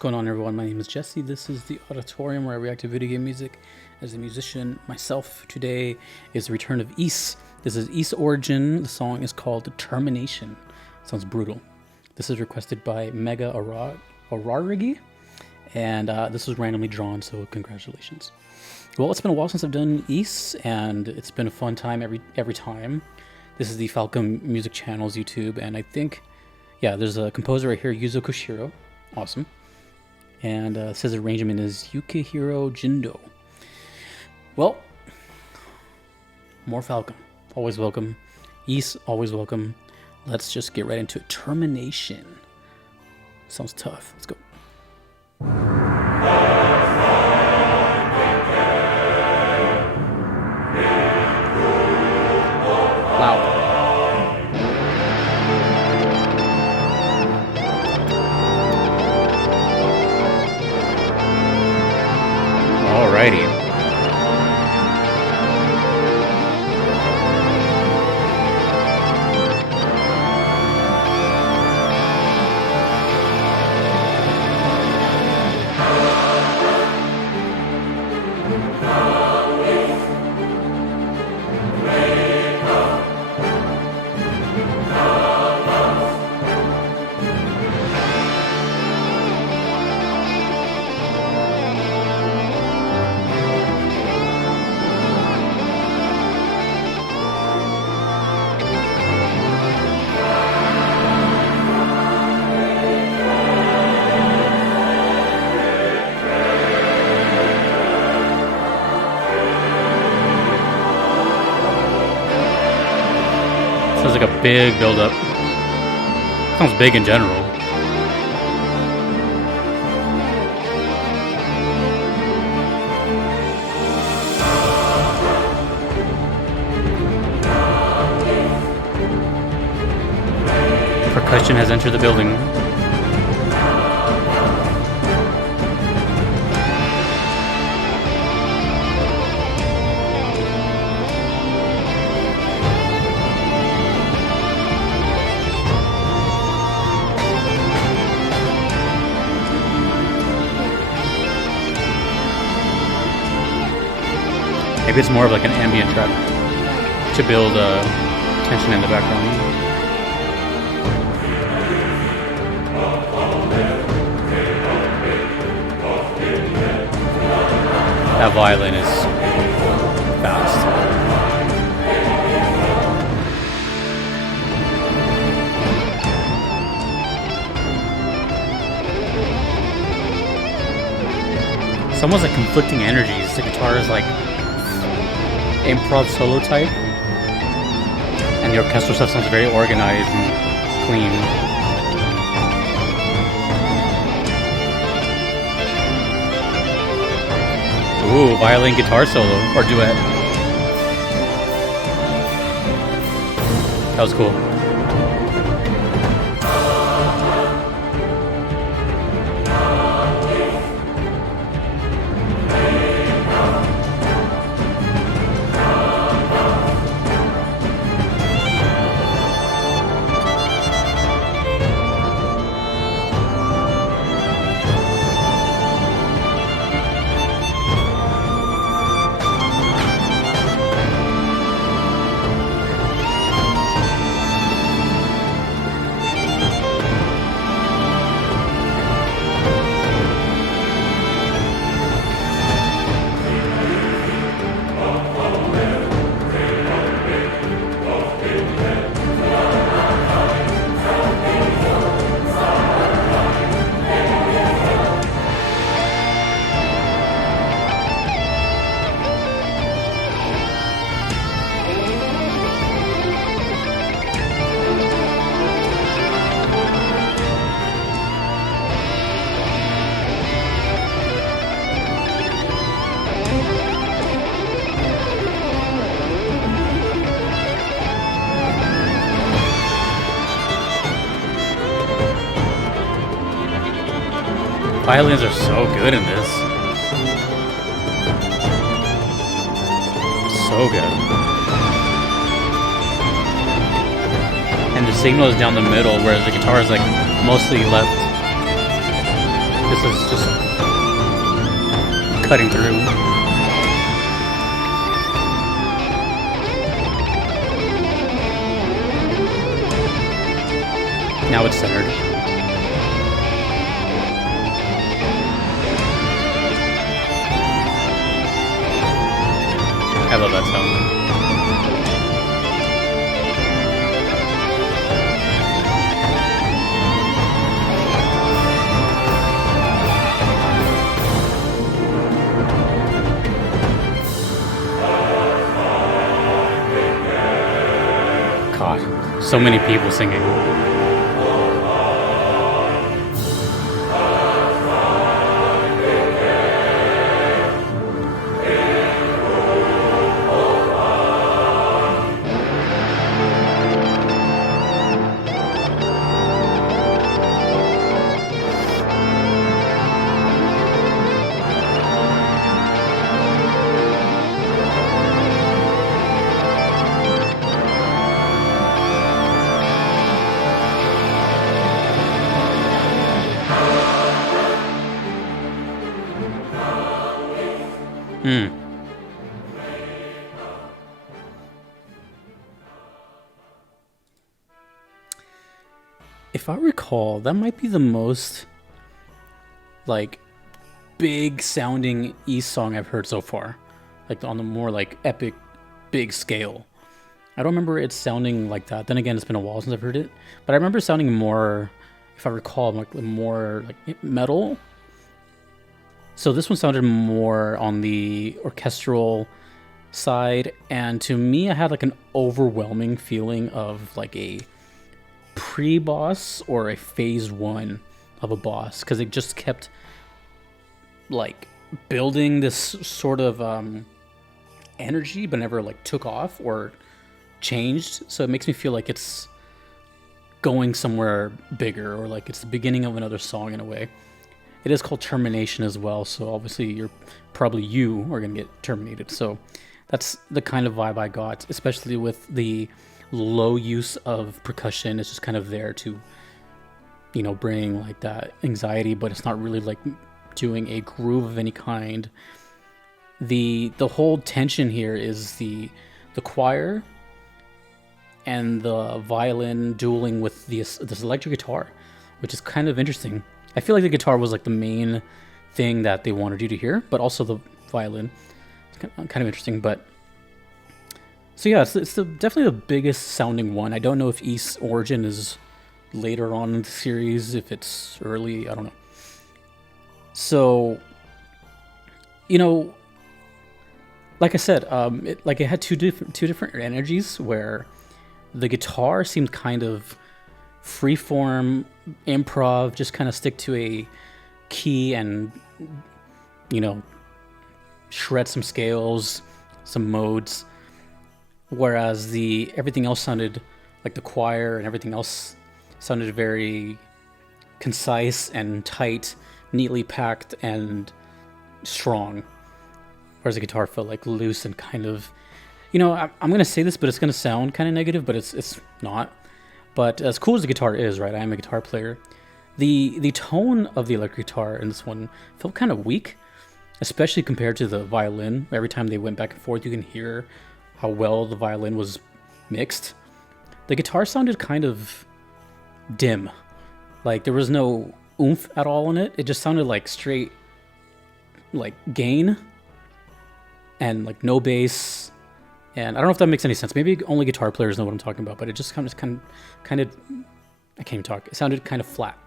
going on, everyone? My name is Jesse. This is the Auditorium where I react to video game music as a musician myself. Today is the return of Ys. This is Ys Origin. The song is called Termination. Sounds brutal. This is requested by Mega Ararigi, and this was randomly drawn, so congratulations. Well, it's been a while since I've done Ys, and it's been a fun time every time. This is the Falcom Music Channel's YouTube, and I think, yeah, there's a composer right here, Yuzo Koshiro. Awesome. And it says arrangement is Yukihiro Jindo. Well, more Falcom. Always welcome. Ys, always welcome. Let's just get right into it. Termination. Sounds tough. Let's go. Wow. Alrighty. Sounds like a big build-up. Sounds big in general. Percussion has entered the building. Maybe it's more of like an ambient track to build tension in the background. That violin is fast. It's almost like conflicting energies. The guitar is like improv solo type, and the orchestral stuff sounds very organized and clean. Ooh, violin guitar solo or duet. That was cool. Violins are so good in this. So good. And the signal is down the middle, whereas the guitar is like mostly left. This this is just cutting through. Now it's centered. I love that sound. God, so many people singing. If I recall, that might be the most like big sounding East song I've heard so far, like on the more like epic big scale. I don't remember it sounding like that. Then again, it's been a while since I've heard it, but I remember it sounding more, if I recall, like more like metal. So this one sounded more on the orchestral side, and to me I had like an overwhelming feeling of like a pre-boss or a phase 1 of a boss, because it just kept like building this sort of energy but never like took off or changed. So it makes me feel like it's going somewhere bigger, or like it's the beginning of another song in a way. It is called Termination as well, so obviously you are gonna get terminated. So that's the kind of vibe I got, especially with the low use of percussion. It's just kind of there to, you know, bring like that anxiety, but it's not really like doing a groove of any kind. The whole tension here is the choir and the violin dueling with this electric guitar, which is kind of interesting. I feel like the guitar was like the main thing that they wanted you to hear, but also the violin. It's kind of interesting, but so yeah, it's definitely the biggest sounding one. I don't know if East's origin is later on in the series, if it's early, I don't know. So, you know, like I said, it had two different energies, where the guitar seemed kind of freeform, improv, just kind of stick to a key and, you know, shred some scales, some modes. Whereas everything else sounded like the choir and everything else sounded very concise and tight, neatly packed and strong. Whereas the guitar felt like loose and kind of, you know, I'm going to say this, but it's going to sound kind of negative, but it's not. But as cool as the guitar is, right, I am a guitar player, the tone of the electric guitar in this one felt kind of weak, especially compared to the violin. Every time they went back and forth, you can hear how well the violin was mixed. The guitar sounded kind of dim. Like there was no oomph at all in it. It just sounded like straight like gain and like no bass. And I don't know if that makes any sense. Maybe only guitar players know what I'm talking about, but it just kind of I can't even talk. It sounded kind of flat.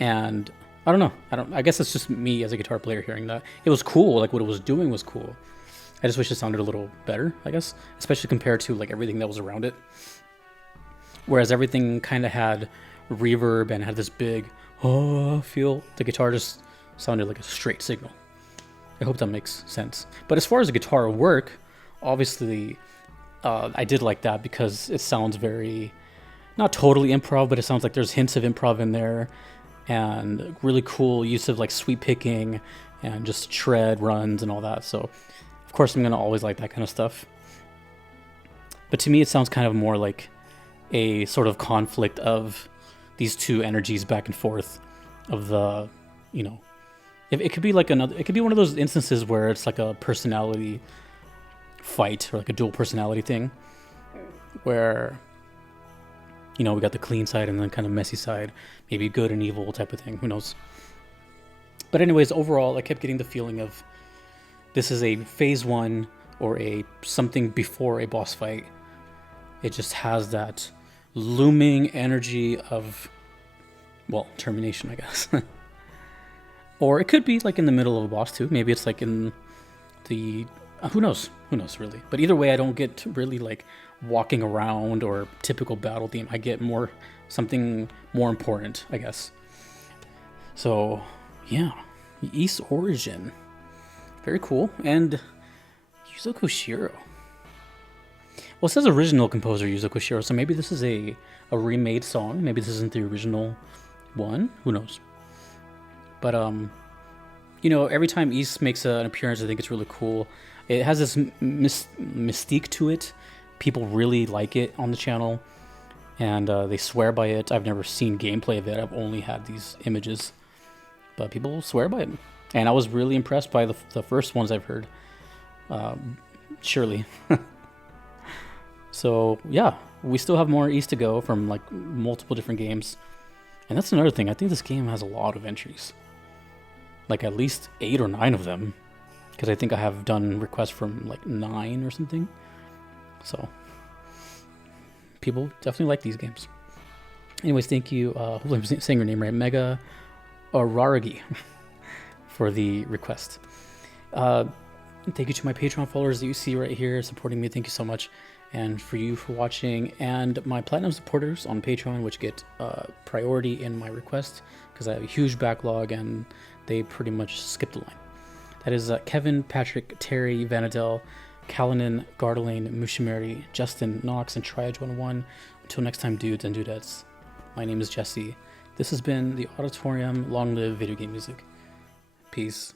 And I don't know. I guess it's just me as a guitar player hearing that. It was cool. Like what it was doing was cool. I just wish it sounded a little better, I guess, especially compared to like everything that was around it. Whereas everything kind of had reverb and had this big feel. The guitar just sounded like a straight signal. I hope that makes sense. But as far as the guitar work, obviously, I did like that because it sounds very, not totally improv, but it sounds like there's hints of improv in there, and really cool use of like sweep picking and just shred runs and all that. So of course I'm gonna always like that kind of stuff. But to me it sounds kind of more like a sort of conflict of these two energies back and forth of the you know, if it could be like another, it could be one of those instances where it's like a personality fight or like a dual personality thing, where, you know, we got the clean side and then kind of messy side, maybe good and evil type of thing. Who knows? But anyways, overall, I kept getting the feeling of this is a phase one or a something before a boss fight. It just has that looming energy of, well, termination, I guess. Or it could be like in the middle of a boss too. Maybe it's like in the, who knows? Who knows really? But either way, I don't get really like walking around or typical battle theme. I get more, something more important, I guess. So yeah, East Origin. Very cool. And Yuzo Koshiro. Well, it says original composer Yuzo Koshiro, so maybe this is a remade song. Maybe this isn't the original one. Who knows? But you know, every time East makes an appearance, I think it's really cool. It has this mystique to it. People really like it on the channel, and they swear by it. I've never seen gameplay of it. I've only had these images, but people swear by it. And I was really impressed by the first ones I've heard. Surely. So yeah, we still have more East to go from like multiple different games. And that's another thing. I think this game has a lot of entries. Like at least 8 or 9 of them. Because I think I have done requests from like 9 or something. So people definitely like these games. Anyways, thank you. Hopefully I'm saying your name right. Mega Araragi for the request. Thank you to my Patreon followers that you see right here supporting me. Thank you so much. And for you for watching, and my platinum supporters on Patreon, which get priority in my request because I have a huge backlog and they pretty much skipped the line. That is Kevin, Patrick, Terry, Vanadel, Callanan, Gardelane, Mushimeri, Justin, Knox, and Triage101. Until next time, dudes and dudettes, my name is Jesse. This has been the Auditorium. Long live video game music. Peace.